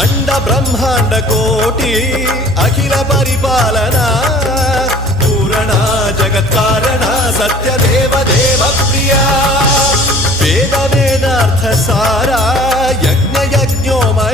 అండ బ్రహ్మాండ కోటి అఖిల పరిపాలన పూరణ జగత్కారణ సత్యదేవ దేవ ప్రియ వేద వేదార్థ సారా యజ్ఞ యజ్ఞోమయ